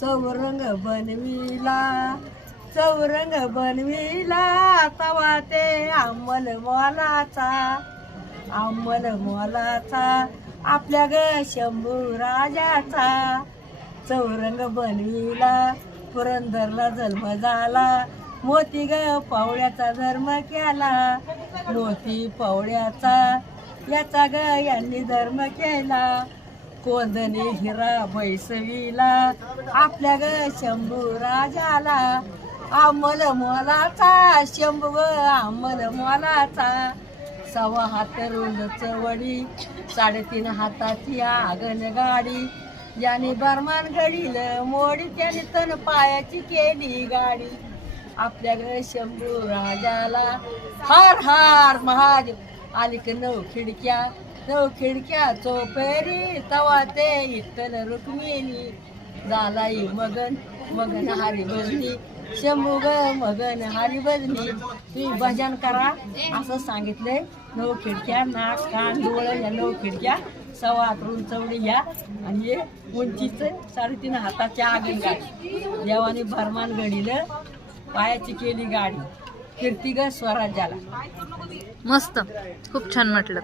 चौरंग बनविला चौरंग बनविला तवा ते अंमल मोलाचा अंमल मोलाचा आपल्या ग शंभू राजाचा. चौरंग बनविला पुरंदरला जन्म झाला मोती ग पावड्याचा धर्म केला. मोती पावड्याचा याचा ग यांनी धर्म केला. कोंदणी हिरा बैसवीला आपल्या ग शंभू राजाला. अंमल मोलाचा शंभू ग मोलाचा. सव्वा हात रुंद चवडी साडेतीन हाताची आगन गाडी. ज्याने बरमान घडील मोडी त्याने तन पायाची केली गाडी. आपल्या ग शंभू राजाला हार हार महादेव. आली क नऊ खिडक्या खिडक्या चोपेरी तवा ते इत्तल रुक्मिणी. झालाई मगन मगन हरी भजनी शंभू ग मगन हरी भजनी तुम्ही भजन करा असं सांगितलंय. नऊ खिडक्या नाक कान डोळं या नऊ खिडक्या. सवा करून चवडी घ्या आणि हे उंचीचं साडेतीन हाताच्या आगन गाडी. देवाने भरमान घडीलं पायाची केली गाडी. कीर्तिग स्वराज्याला. मस्त. खूप छान म्हटलं